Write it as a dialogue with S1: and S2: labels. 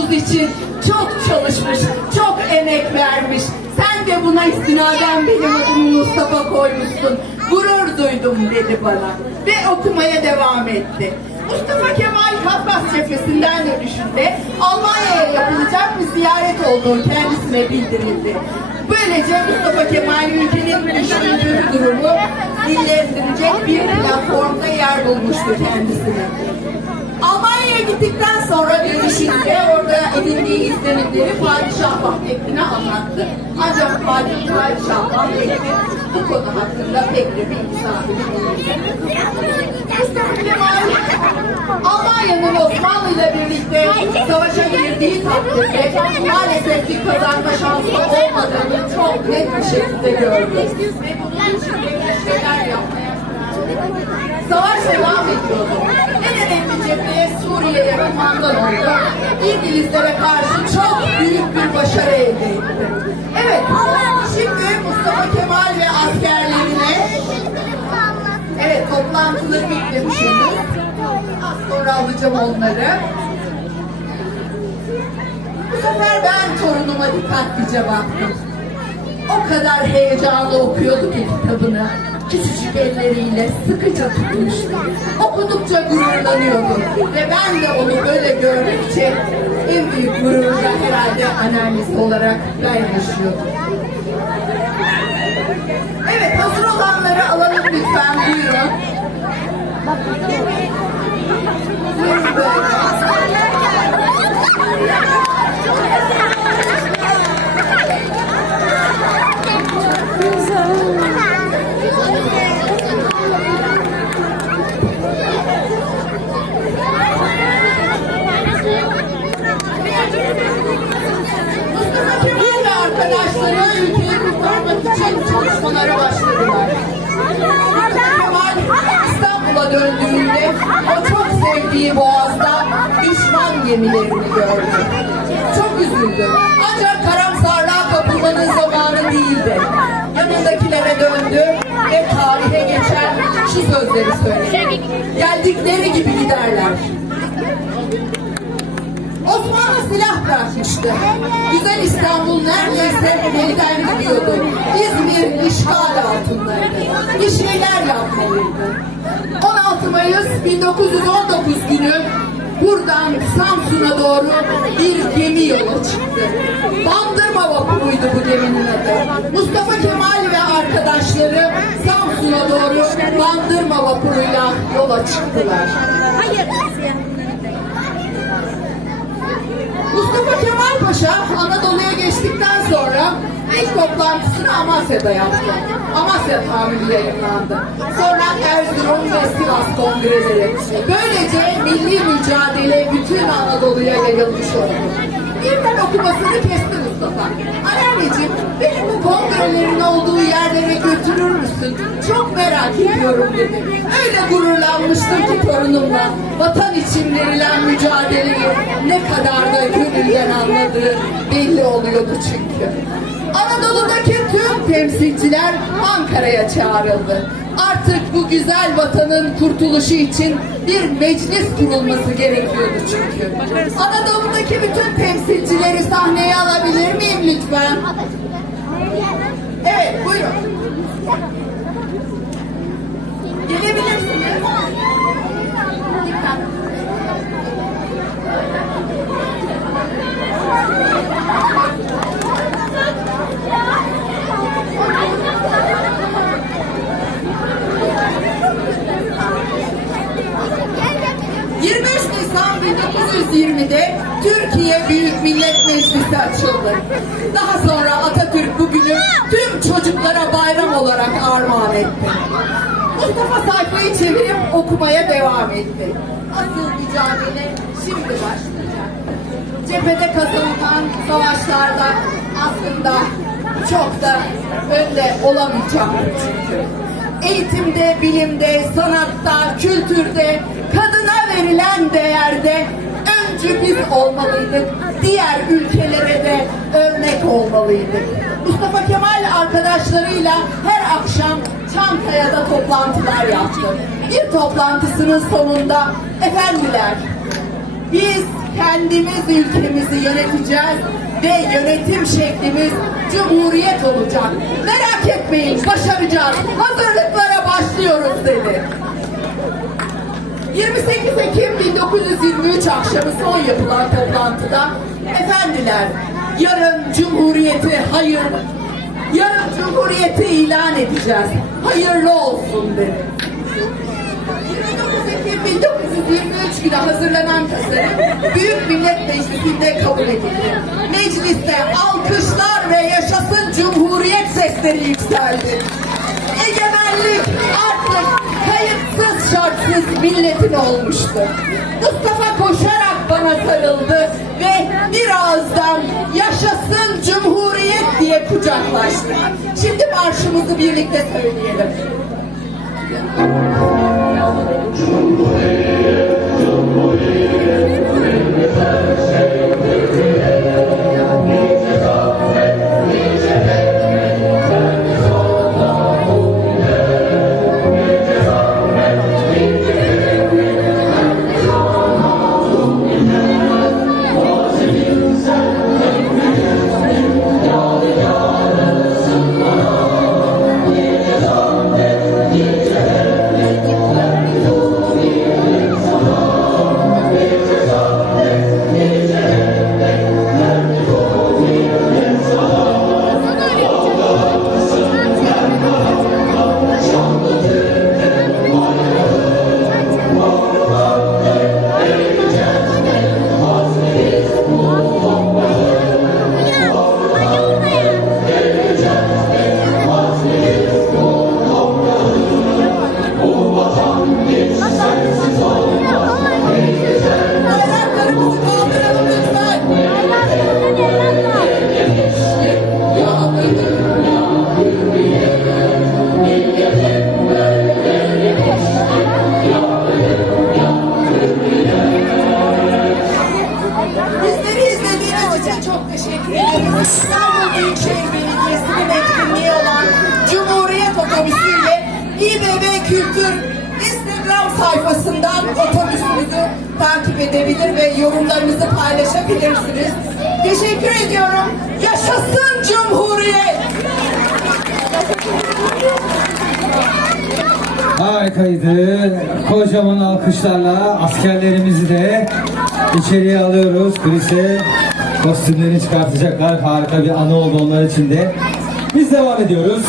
S1: yurdumuz için çok çalışmış, çok emek vermiş. Sen de buna istinaden benim adımı Mustafa koymuşsun. Gurur duydum dedi bana. Ve okumaya devam etti. Mustafa Kemal Kafkas cephesinden dönüşünde Almanya'ya yapılacak bir ziyaret olduğu kendisine bildirildi. Böylece Mustafa Kemal ülkenin düşündüğü durumu dillendirecek bir platformda yer bulmuştu kendisine. Almanya'ya gittikten sonra dönüşünde orada edindiği izlenimleri Padişah Vahdettin'e anlattı. Ancak Padişah Padişah Vahdettin bu konu hakkında pek de. Mustafa Kemal Almanya'nın Osmanlı ile birlikte savaşa girdiği takdirde maalesef bir kazanma şansı olmadığını çok net bir şekilde gördü. Ve bunun için belli şeyler yapmaya Savaş devam ediyordu. En önemli cepheye Suriye'ye kumandan oldu. İngilizlere karşı çok büyük bir başarı elde etti. Evet, şimdi Mustafa Kemal ve askerlerine Evet toplantıları bitmemiş henüz. Az sonra alacağım onları. Bu sefer ben torunuma dikkatlice baktım. O kadar heyecanlı okuyordu ki kitabını. Küçücük elleriyle sıkıca tutmuştu. Okudukça gururlanıyordu. Ve ben de onu böyle gördükçe en büyük gururla herhalde anneannesi olarak ben yaşıyordum. Evet hazır olanları alalım lütfen buyurun. Buyurun böyle. Gemilerini gördü. Çok üzüldü. Ancak karamsarlığa kapılmanın zamanı değildi. Yanındakilere döndü ve tarihe geçen şu sözleri söyledi. Geldikleri gibi giderler. Osmanlı silah bırakmıştı. Güzel İstanbul neredeyse elden gidiyordu. İzmir işgal altındaydı. Bir şeyler yapmalıydı. 16 Mayıs 1919 günü buradan Samsun'a doğru bir gemi yola çıktı. Bandırma vapuruydu bu geminin adı. Mustafa Kemal ve arkadaşları Samsun'a doğru Bandırma vapuruyla yola çıktılar. Mustafa Kemal Paşa Anadolu'ya geçtikten sonra ilk toplantısını Amasya'da yaptı. Amasya tahammülü yayınlandı. Sonra Erzurum ve Sivas kongreleri. Böylece milli mücadele bütün Anadolu'ya yayılmış oldu. Birden okumasını kesti Mustafa. Anneanneciğim beni bu kongrelerin olduğu yerlere götürür müsün? Çok merak ediyorum dedi. Öyle gururlanmıştım ki torunumla. Vatan için verilen mücadeleyi ne kadar da gönülden anladığı belli oluyordu çünkü. Anadolu'daki tüm temsilciler Ankara'ya çağrıldı. Artık bu güzel vatanın kurtuluşu için bir meclis kurulması gerekiyordu çünkü. Anadolu'daki bütün temsilcileri sahneye alabilir miyim lütfen? Evet, buyurun. Gelebilirsiniz. 23 Nisan 1920'de Türkiye Büyük Millet Meclisi açıldı. Daha sonra Atatürk bugünü tüm çocuklara bayram olarak armağan etti. Mustafa sayfayı çevirip okumaya devam etti. Asıl mücadele şimdi başlayacak. Cephede kazanılan savaşlarda aslında çok da önde olamayacaktı çünkü. Eğitimde, bilimde, sanatta, kültürde, kadına verilen değerde öncü biz olmalıydık. Diğer ülkelere de örnek olmalıydık. Mustafa Kemal arkadaşlarıyla her akşam Çankaya'da toplantılar yaptı. Bir toplantısının sonunda efendiler biz kendimiz ülkemizi yöneteceğiz ve yönetim şeklimiz cumhuriyet olacak. Merak etmeyin başaracağız. Hazırlıklara başlıyoruz dedi. 28 Ekim 1923 akşamı son yapılan toplantıda efendiler yarın cumhuriyeti hayır yarın cumhuriyeti ilan edeceğiz. Hayırlı olsun dedi. 29 Ekim 1923 günü hazırlanan tasarı Büyük Millet Meclisi'nde kabul edildi. Mecliste alkışlar ve yaşasın cumhuriyet sesleri yükseldi. Egemenlik artık kayıtsız şartsız milletin olmuştu. Mustafa koşarak bana sarıldı ve bir ağızdan yaşasın cumhuriyet diye kucaklaştı. Şimdi marşımızı birlikte söyleyelim. Kültür Instagram sayfasından otobüsümüzü takip edebilir ve yorumlarınızı paylaşabilirsiniz. Teşekkür ediyorum. Yaşasın Cumhuriyet!
S2: Harikaydı. Kocaman alkışlarla askerlerimizi de içeriye alıyoruz. Kulise kostümlerini çıkartacaklar. Harika bir anı oldu onlar için de. Biz devam ediyoruz.